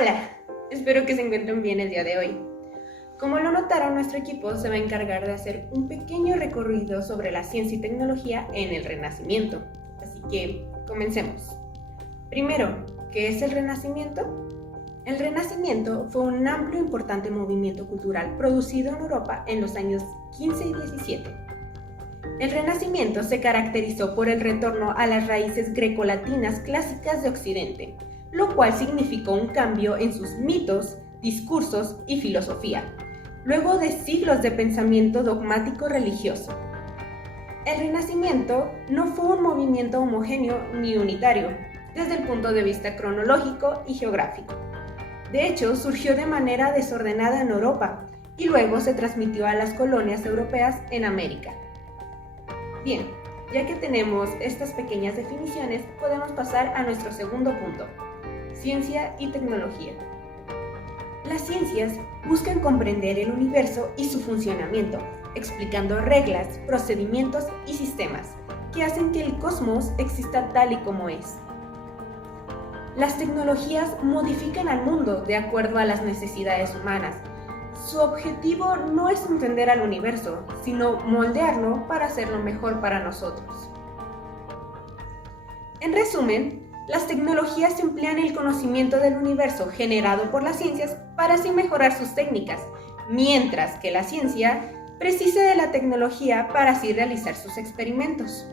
Hola, espero que se encuentren bien el día de hoy. Como lo notaron, nuestro equipo se va a encargar de hacer un pequeño recorrido sobre la ciencia y tecnología en el Renacimiento. Así que, comencemos. Primero, ¿qué es el Renacimiento? El Renacimiento fue un amplio e importante movimiento cultural producido en Europa en los años 15 y 17. El Renacimiento se caracterizó por el retorno a las raíces grecolatinas clásicas de Occidente, lo cual significó un cambio en sus mitos, discursos y filosofía, luego de siglos de pensamiento dogmático religioso. El Renacimiento no fue un movimiento homogéneo ni unitario, desde el punto de vista cronológico y geográfico. De hecho, surgió de manera desordenada en Europa y luego se transmitió a las colonias europeas en América. Bien, ya que tenemos estas pequeñas definiciones, podemos pasar a nuestro segundo punto: ciencia y tecnología. Las ciencias buscan comprender el universo y su funcionamiento, explicando reglas, procedimientos y sistemas que hacen que el cosmos exista tal y como es. Las tecnologías modifican al mundo de acuerdo a las necesidades humanas. Su objetivo no es entender al universo, sino moldearlo para hacerlo mejor para nosotros. En resumen, las tecnologías emplean el conocimiento del universo generado por las ciencias para así mejorar sus técnicas, mientras que la ciencia precisa de la tecnología para así realizar sus experimentos.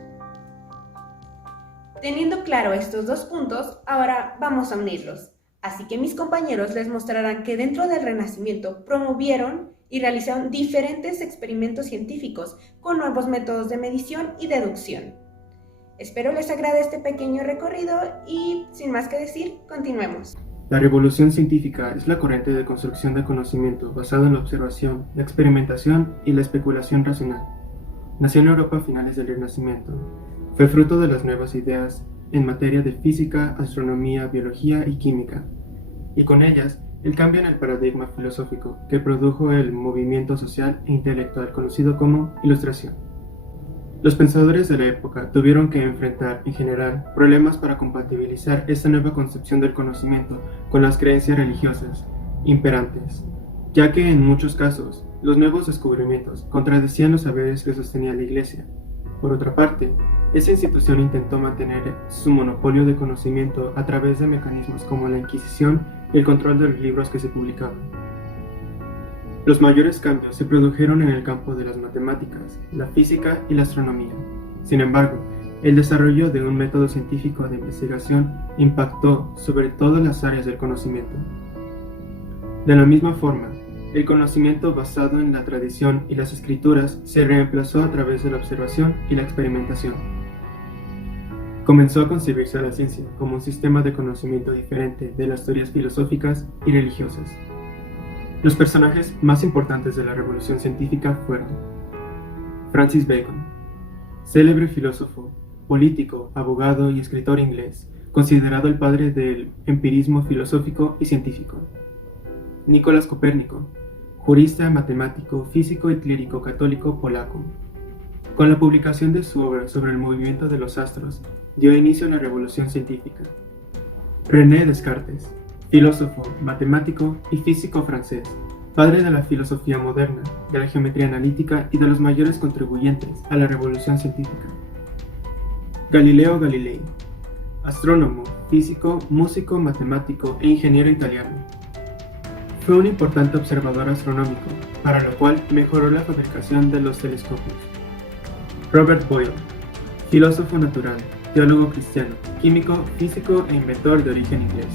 Teniendo claro estos dos puntos, ahora vamos a unirlos. Así que mis compañeros les mostrarán que dentro del Renacimiento promovieron y realizaron diferentes experimentos científicos con nuevos métodos de medición y deducción. Espero les agrade este pequeño recorrido y, sin más que decir, continuemos. La revolución científica es la corriente de construcción de conocimiento basado en la observación, la experimentación y la especulación racional. Nació en Europa a finales del Renacimiento. Fue fruto de las nuevas ideas en materia de física, astronomía, biología y química, y con ellas el cambio en el paradigma filosófico que produjo el movimiento social e intelectual conocido como Ilustración. Los pensadores de la época tuvieron que enfrentar, en general, problemas para compatibilizar esta nueva concepción del conocimiento con las creencias religiosas imperantes, ya que en muchos casos los nuevos descubrimientos contradecían los saberes que sostenía la Iglesia. Por otra parte, esa institución intentó mantener su monopolio de conocimiento a través de mecanismos como la Inquisición y el control de los libros que se publicaban. Los mayores cambios se produjeron en el campo de las matemáticas, la física y la astronomía. Sin embargo, el desarrollo de un método científico de investigación impactó sobre todas las áreas del conocimiento. De la misma forma, el conocimiento basado en la tradición y las escrituras se reemplazó a través de la observación y la experimentación. Comenzó a concebirse a la ciencia como un sistema de conocimiento diferente de las teorías filosóficas y religiosas. Los personajes más importantes de la revolución científica fueron Francis Bacon, célebre filósofo, político, abogado y escritor inglés, considerado el padre del empirismo filosófico y científico. Nicolás Copérnico, jurista, matemático, físico y clérigo católico polaco. Con la publicación de su obra sobre el movimiento de los astros, dio inicio a la revolución científica. René Descartes, filósofo, matemático y físico francés, padre de la filosofía moderna, de la geometría analítica y de los mayores contribuyentes a la revolución científica. Galileo Galilei, astrónomo, físico, músico, matemático e ingeniero italiano. Fue un importante observador astronómico, para lo cual mejoró la fabricación de los telescopios. Robert Boyle, filósofo natural, teólogo cristiano, químico, físico e inventor de origen inglés,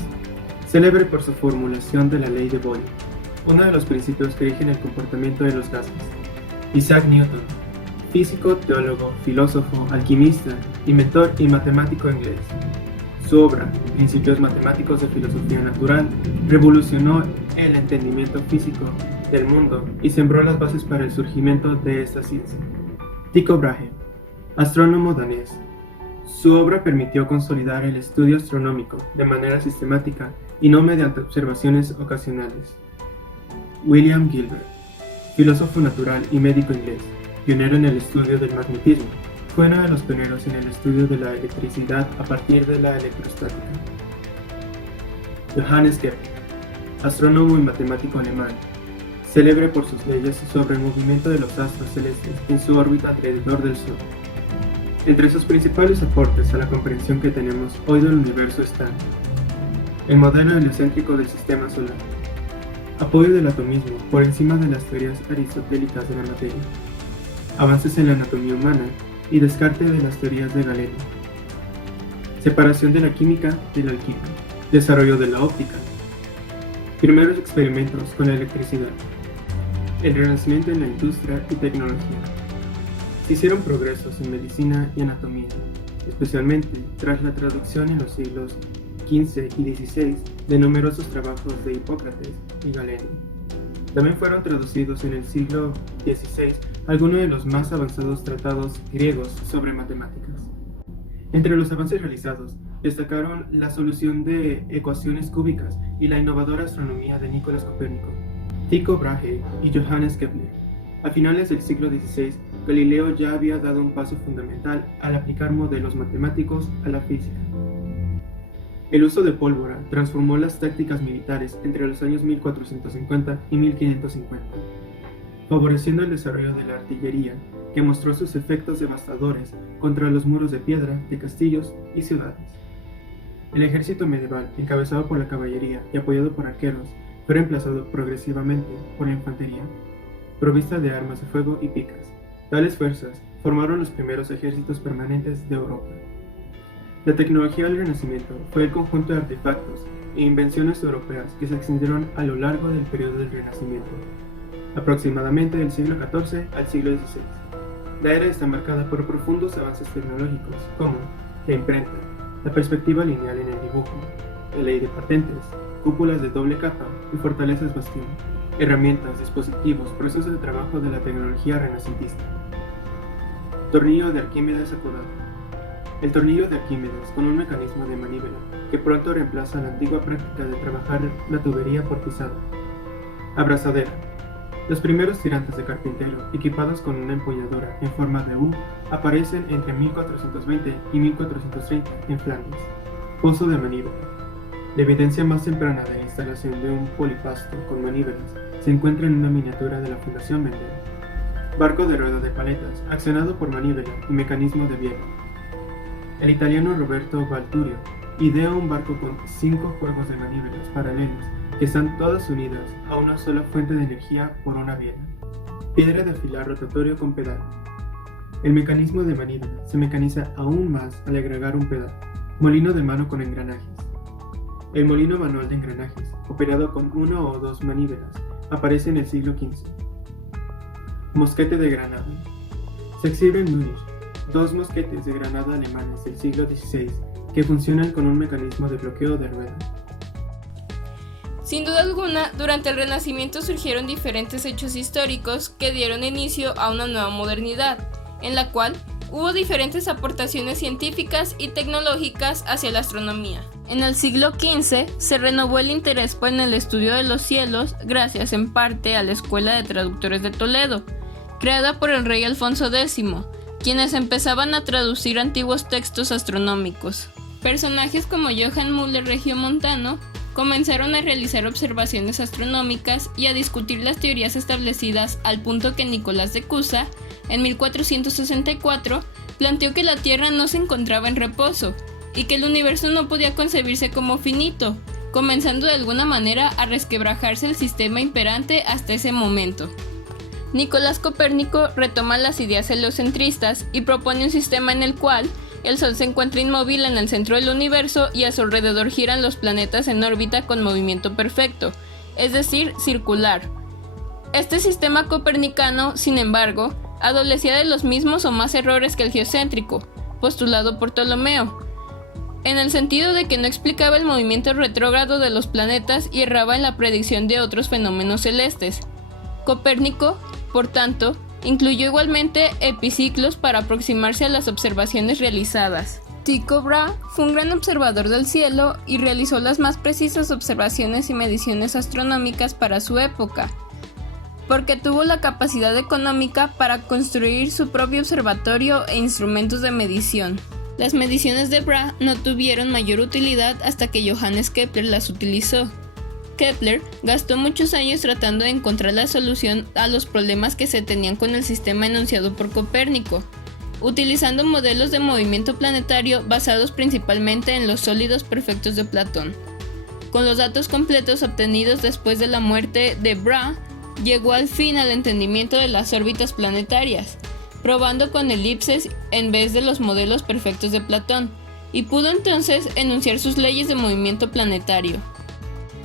célebre por su formulación de la ley de Boyle, uno de los principios que rigen el comportamiento de los gases. Isaac Newton, físico, teólogo, filósofo, alquimista, inventor y matemático inglés. Su obra, Principios Matemáticos de Filosofía Natural, revolucionó el entendimiento físico del mundo y sembró las bases para el surgimiento de esta ciencia. Tycho Brahe, astrónomo danés. Su obra permitió consolidar el estudio astronómico de manera sistemática y no mediante observaciones ocasionales. William Gilbert, filósofo natural y médico inglés, pionero en el estudio del magnetismo. Fue uno de los pioneros en el estudio de la electricidad a partir de la electrostática. Johannes Kepler, astrónomo y matemático alemán, célebre por sus leyes sobre el movimiento de los astros celestes en su órbita alrededor del Sol. Entre sus principales aportes a la comprensión que tenemos hoy del universo están el modelo heliocéntrico del sistema solar, apoyo del atomismo por encima de las teorías aristotélicas de la materia, avances en la anatomía humana y descarte de las teorías de Galeno, separación de la química y la alquimia, desarrollo de la óptica, primeros experimentos con la electricidad, el renacimiento en la industria y tecnología. Se hicieron progresos en medicina y anatomía, especialmente tras la traducción en los siglos XV y XVI de numerosos trabajos de Hipócrates y Galeno. También fueron traducidos en el siglo XVI algunos de los más avanzados tratados griegos sobre matemáticas. Entre los avances realizados destacaron la solución de ecuaciones cúbicas y la innovadora astronomía de Nicolás Copérnico, Tycho Brahe y Johannes Kepler. A finales del siglo XVI, Galileo ya había dado un paso fundamental al aplicar modelos matemáticos a la física. El uso de pólvora transformó las tácticas militares entre los años 1450 y 1550, favoreciendo el desarrollo de la artillería, que mostró sus efectos devastadores contra los muros de piedra de castillos y ciudades. El ejército medieval, encabezado por la caballería y apoyado por arqueros, fue reemplazado progresivamente por la infantería, provista de armas de fuego y picas. Tales fuerzas formaron los primeros ejércitos permanentes de Europa. La tecnología del Renacimiento fue el conjunto de artefactos e invenciones europeas que se extendieron a lo largo del periodo del Renacimiento, aproximadamente del siglo XIV al siglo XVI. La era está marcada por profundos avances tecnológicos como la imprenta, la perspectiva lineal en el dibujo, la ley de patentes, cúpulas de doble capa y fortalezas bastión, herramientas, dispositivos, procesos de trabajo de la tecnología renacentista. Tornillo de Arquímedes acodado. El tornillo de Arquímedes con un mecanismo de manivela que pronto reemplaza la antigua práctica de trabajar la tubería por pisado. Abrazadera. Los primeros tirantes de carpintero, equipados con una empuñadura en forma de U, aparecen entre 1420 y 1430 en Flandes. Pozo de manivela. La evidencia más temprana de la instalación de un polipasto con manívelas se encuentra en una miniatura de la Fundación Mendel. Barco de rueda de paletas, accionado por manivela y mecanismo de viento. El italiano Roberto Valturio ideó un barco con 5 juegos de manívelas paralelas que están todas unidas a una sola fuente de energía por una biela. Piedra de afilar rotatorio con pedal. El mecanismo de manivela se mecaniza aún más al agregar un pedal. Molino de mano con engranajes. El molino manual de engranajes, operado con 1 o 2 manívelas, aparece en el siglo XV. Mosquete de granada. Se exhibe en Múnich 2 mosquetes de granada alemanes del siglo XVI que funcionan con un mecanismo de bloqueo de rueda. Sin duda alguna, durante el Renacimiento surgieron diferentes hechos históricos que dieron inicio a una nueva modernidad, en la cual hubo diferentes aportaciones científicas y tecnológicas hacia la astronomía. En el siglo XV se renovó el interés en el estudio de los cielos gracias en parte a la Escuela de Traductores de Toledo, creada por el rey Alfonso X, quienes empezaban a traducir antiguos textos astronómicos. Personajes como Johann Müller Regiomontano comenzaron a realizar observaciones astronómicas y a discutir las teorías establecidas al punto que Nicolás de Cusa, en 1464, planteó que la Tierra no se encontraba en reposo y que el universo no podía concebirse como finito, comenzando de alguna manera a resquebrajarse el sistema imperante hasta ese momento. Nicolás Copérnico retoma las ideas heliocentristas y propone un sistema en el cual el Sol se encuentra inmóvil en el centro del universo y a su alrededor giran los planetas en órbita con movimiento perfecto, es decir, circular. Este sistema copernicano, sin embargo, adolecía de los mismos o más errores que el geocéntrico, postulado por Ptolomeo, en el sentido de que no explicaba el movimiento retrógrado de los planetas y erraba en la predicción de otros fenómenos celestes. Copérnico, por tanto, incluyó igualmente epiciclos para aproximarse a las observaciones realizadas. Tycho Brahe fue un gran observador del cielo y realizó las más precisas observaciones y mediciones astronómicas para su época, porque tuvo la capacidad económica para construir su propio observatorio e instrumentos de medición. Las mediciones de Brahe no tuvieron mayor utilidad hasta que Johannes Kepler las utilizó. Kepler gastó muchos años tratando de encontrar la solución a los problemas que se tenían con el sistema enunciado por Copérnico, utilizando modelos de movimiento planetario basados principalmente en los sólidos perfectos de Platón. Con los datos completos obtenidos después de la muerte de Brahe, llegó al fin al entendimiento de las órbitas planetarias, probando con elipses en vez de los modelos perfectos de Platón, y pudo entonces enunciar sus leyes de movimiento planetario.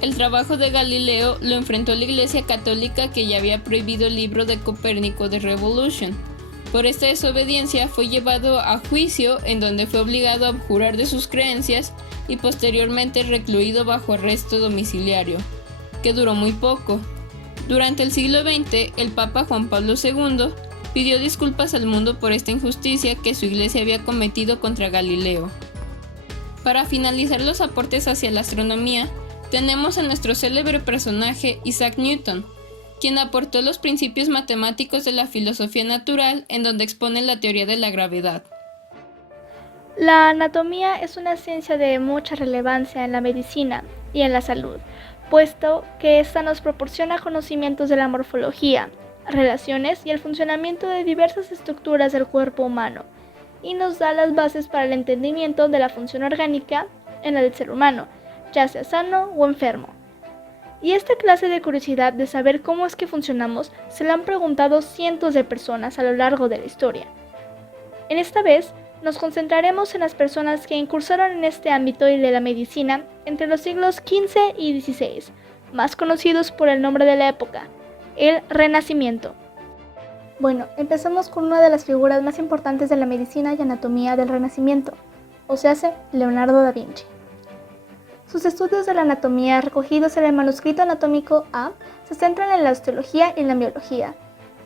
El trabajo de Galileo lo enfrentó la Iglesia Católica, que ya había prohibido el libro de Copérnico de Revolution. Por esta desobediencia fue llevado a juicio, en donde fue obligado a abjurar de sus creencias y posteriormente recluido bajo arresto domiciliario, que duró muy poco. Durante el siglo XX, el Papa Juan Pablo II pidió disculpas al mundo por esta injusticia que su iglesia había cometido contra Galileo. Para finalizar los aportes hacia la astronomía, tenemos a nuestro célebre personaje Isaac Newton, quien aportó los principios matemáticos de la filosofía natural, en donde expone la teoría de la gravedad. La anatomía es una ciencia de mucha relevancia en la medicina y en la salud, puesto que ésta nos proporciona conocimientos de la morfología, relaciones y el funcionamiento de diversas estructuras del cuerpo humano, y nos da las bases para el entendimiento de la función orgánica en la del ser humano, ya sea sano o enfermo. Y esta clase de curiosidad de saber cómo es que funcionamos se la han preguntado cientos de personas a lo largo de la historia. En esta vez, nos concentraremos en las personas que incursaron en este ámbito y de la medicina entre los siglos XV y XVI, más conocidos por el nombre de la época, el Renacimiento. Bueno, empezamos con una de las figuras más importantes de la medicina y anatomía del Renacimiento, o sea, Leonardo da Vinci. Sus estudios de la anatomía, recogidos en el manuscrito anatómico A, se centran en la osteología y la miología.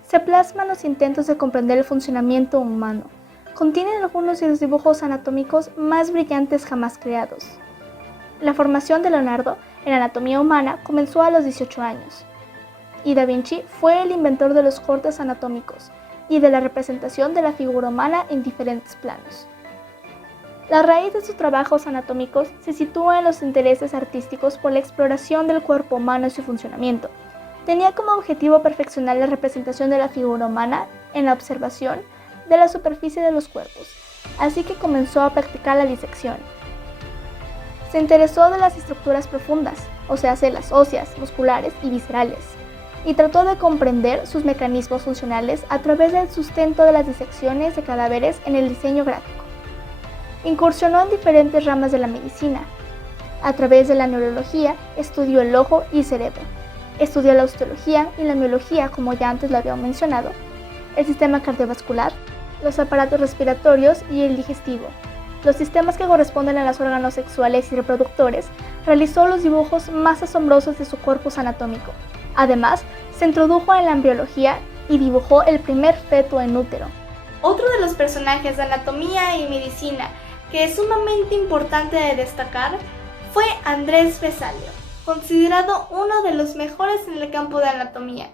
Se plasman los intentos de comprender el funcionamiento humano. Contienen algunos de los dibujos anatómicos más brillantes jamás creados. La formación de Leonardo en la anatomía humana comenzó a los 18 años. Y Da Vinci fue el inventor de los cortes anatómicos y de la representación de la figura humana en diferentes planos. La raíz de sus trabajos anatómicos se sitúa en los intereses artísticos por la exploración del cuerpo humano y su funcionamiento. Tenía como objetivo perfeccionar la representación de la figura humana en la observación de la superficie de los cuerpos, así que comenzó a practicar la disección. Se interesó de las estructuras profundas, o sea, las óseas, musculares y viscerales, y trató de comprender sus mecanismos funcionales a través del sustento de las disecciones de cadáveres en el diseño gráfico. Incursionó en diferentes ramas de la medicina. A través de la neurología, estudió el ojo y cerebro. Estudió la osteología y la miología, como ya antes lo había mencionado, el sistema cardiovascular, los aparatos respiratorios y el digestivo, los sistemas que corresponden a los órganos sexuales y reproductores. Realizó los dibujos más asombrosos de su corpus anatómico. Además, se introdujo en la embriología y dibujó el primer feto en útero. Otro de los personajes de anatomía y medicina que es sumamente importante de destacar fue Andrés Vesalio, considerado uno de los mejores en el campo de anatomía,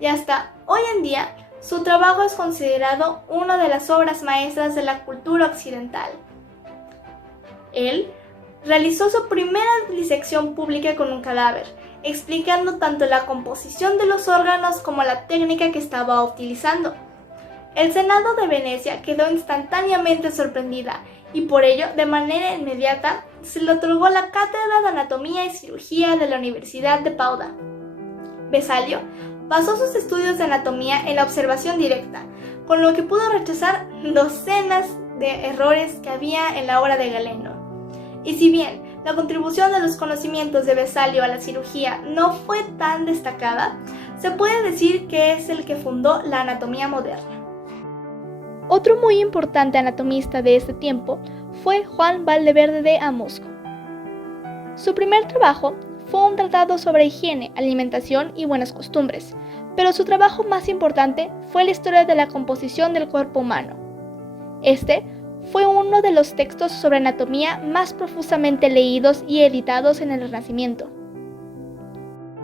y hasta hoy en día su trabajo es considerado una de las obras maestras de la cultura occidental. Él realizó su primera disección pública con un cadáver, explicando tanto la composición de los órganos como la técnica que estaba utilizando. El Senado de Venecia quedó instantáneamente sorprendida y por ello, de manera inmediata, se le otorgó la cátedra de Anatomía y Cirugía de la Universidad de Padua. Vesalio basó sus estudios de anatomía en la observación directa, con lo que pudo rechazar docenas de errores que había en la obra de Galeno. Y si bien la contribución de los conocimientos de Vesalio a la cirugía no fue tan destacada, se puede decir que es el que fundó la anatomía moderna. Otro muy importante anatomista de este tiempo fue Juan Valdeverde de Amusco. Su primer trabajo fue un tratado sobre higiene, alimentación y buenas costumbres, pero su trabajo más importante fue la historia de la composición del cuerpo humano. Este fue uno de los textos sobre anatomía más profusamente leídos y editados en el Renacimiento.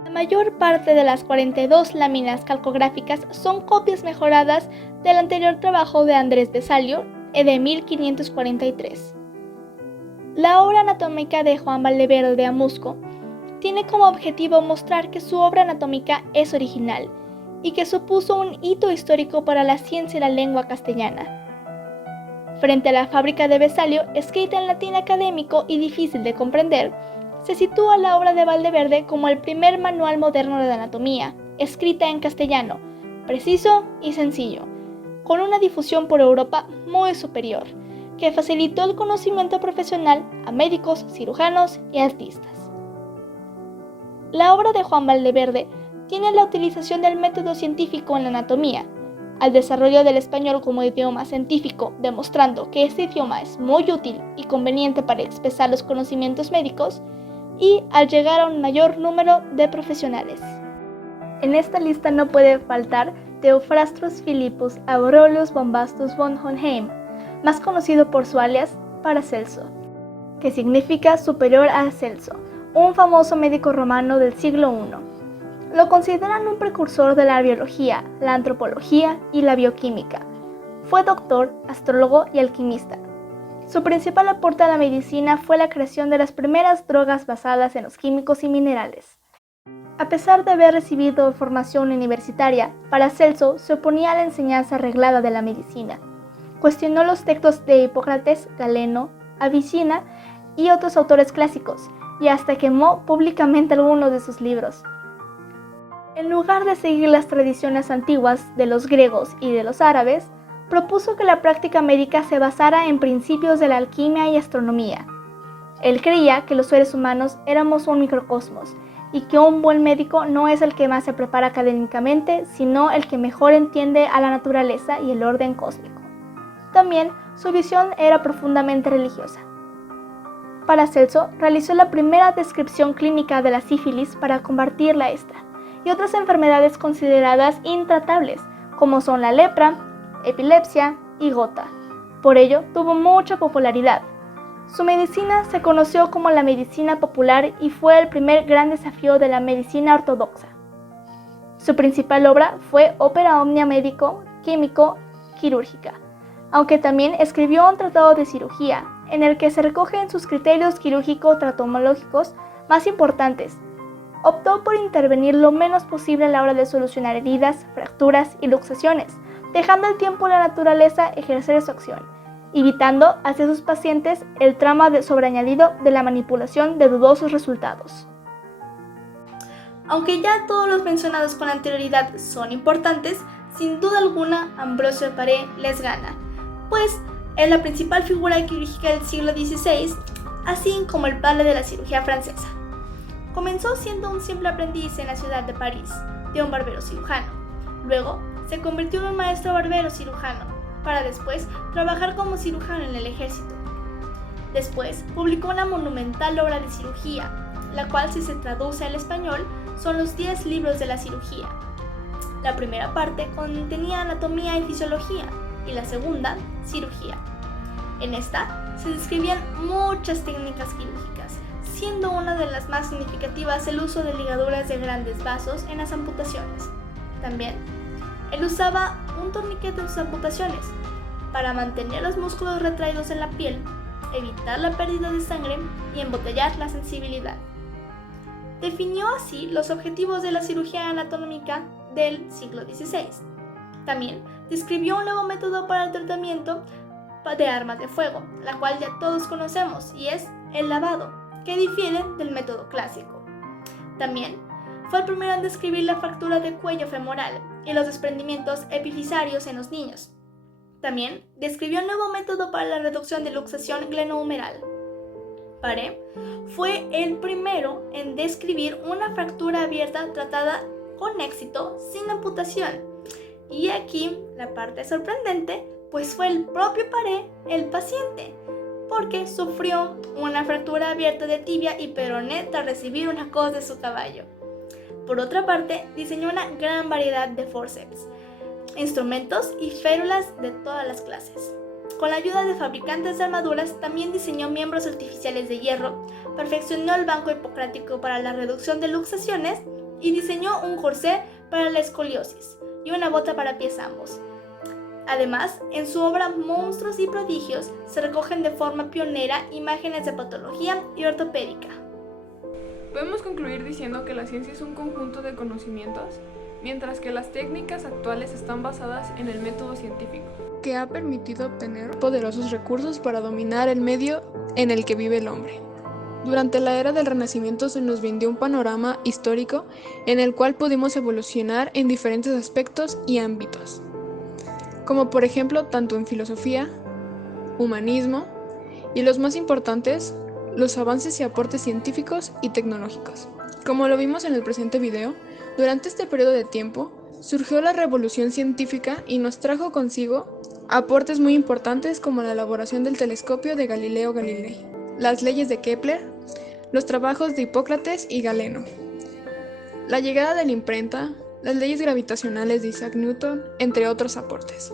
La mayor parte de las 42 láminas calcográficas son copias mejoradas del anterior trabajo de Andrés Vesalio de 1543. La obra anatómica de Juan Valdeverde de Amusco tiene como objetivo mostrar que su obra anatómica es original y que supuso un hito histórico para la ciencia y la lengua castellana. Frente a la fábrica de Vesalio, escrita en latín académico y difícil de comprender, se sitúa la obra de Valdeverde como el primer manual moderno de anatomía, escrita en castellano, preciso y sencillo, con una difusión por Europa muy superior, que facilitó el conocimiento profesional a médicos, cirujanos y artistas. La obra de Juan Valdeverde tiene la utilización del método científico en la anatomía, al desarrollo del español como idioma científico, demostrando que este idioma es muy útil y conveniente para expresar los conocimientos médicos, y al llegar a un mayor número de profesionales. En esta lista no puede faltar Theophrastus Philippus Aureolus Bombastus von Hohenheim, más conocido por su alias Paracelso, que significa superior a Celso, un famoso médico romano del siglo I. Lo consideran un precursor de la biología, la antropología y la bioquímica. Fue doctor, astrólogo y alquimista. Su principal aporte a la medicina fue la creación de las primeras drogas basadas en los químicos y minerales. A pesar de haber recibido formación universitaria, Paracelso se oponía a la enseñanza reglada de la medicina. Cuestionó los textos de Hipócrates, Galeno, Avicena y otros autores clásicos, y hasta quemó públicamente algunos de sus libros. En lugar de seguir las tradiciones antiguas de los griegos y de los árabes, propuso que la práctica médica se basara en principios de la alquimia y astronomía. Él creía que los seres humanos éramos un microcosmos y que un buen médico no es el que más se prepara académicamente, sino el que mejor entiende a la naturaleza y el orden cósmico. También su visión era profundamente religiosa. Paracelso realizó la primera descripción clínica de la sífilis para combatirla y otras enfermedades consideradas intratables, como son la lepra, epilepsia y gota. Por ello, tuvo mucha popularidad. Su medicina se conoció como la medicina popular y fue el primer gran desafío de la medicina ortodoxa. Su principal obra fue Opera Omnia Medico, Químico, Quirúrgica, aunque también escribió un tratado de cirugía, en el que se recogen sus criterios quirúrgico-traumatológicos más importantes. Optó por intervenir lo menos posible a la hora de solucionar heridas, fracturas y luxaciones, dejando al tiempo a la naturaleza ejercer su acción, evitando hacia sus pacientes el trauma sobreañadido de la manipulación de dudosos resultados. Aunque ya todos los mencionados con anterioridad son importantes, sin duda alguna Ambrosio de Paré les gana, pues es la principal figura quirúrgica del siglo XVI, así como el padre de la cirugía francesa. Comenzó siendo un simple aprendiz en la ciudad de París, de un barbero cirujano. Luego se convirtió en un maestro barbero cirujano, para después trabajar como cirujano en el ejército. Después publicó una monumental obra de cirugía, la cual, si se traduce al español, son los 10 libros de la cirugía. La primera parte contenía anatomía y fisiología, y la segunda, cirugía. En esta se describían muchas técnicas quirúrgicas, siendo una de las más significativas el uso de ligaduras de grandes vasos en las amputaciones. También, él usaba un torniquete en sus amputaciones para mantener los músculos retraídos en la piel, evitar la pérdida de sangre y embotellar la sensibilidad. Definió así los objetivos de la cirugía anatómica del siglo XVI. También describió un nuevo método para el tratamiento de armas de fuego, la cual ya todos conocemos, y es el lavado, que difiere del método clásico. También fue el primero en describir la fractura de cuello femoral y los desprendimientos epifisarios en los niños. También describió un nuevo método para la reducción de luxación glenohumeral. Paré fue el primero en describir una fractura abierta tratada con éxito sin amputación. Y aquí la parte sorprendente, pues fue el propio Paré el paciente, porque sufrió una fractura abierta de tibia y peroné tras recibir una coz de su caballo. Por otra parte, diseñó una gran variedad de forceps, instrumentos y férulas de todas las clases. Con la ayuda de fabricantes de armaduras, también diseñó miembros artificiales de hierro, perfeccionó el banco hipocrático para la reducción de luxaciones y diseñó un corsé para la escoliosis y una bota para pies ambos. Además, en su obra Monstruos y Prodigios se recogen de forma pionera imágenes de patología y ortopédica. Podemos concluir diciendo que la ciencia es un conjunto de conocimientos, mientras que las técnicas actuales están basadas en el método científico, que ha permitido obtener poderosos recursos para dominar el medio en el que vive el hombre. Durante la era del Renacimiento se nos vendió un panorama histórico en el cual pudimos evolucionar en diferentes aspectos y ámbitos, como por ejemplo tanto en filosofía, humanismo y los más importantes, los avances y aportes científicos y tecnológicos. Como lo vimos en el presente video, durante este periodo de tiempo surgió la revolución científica y nos trajo consigo aportes muy importantes como la elaboración del telescopio de Galileo Galilei, las leyes de Kepler, los trabajos de Hipócrates y Galeno, la llegada de la imprenta, las leyes gravitacionales de Isaac Newton, entre otros aportes.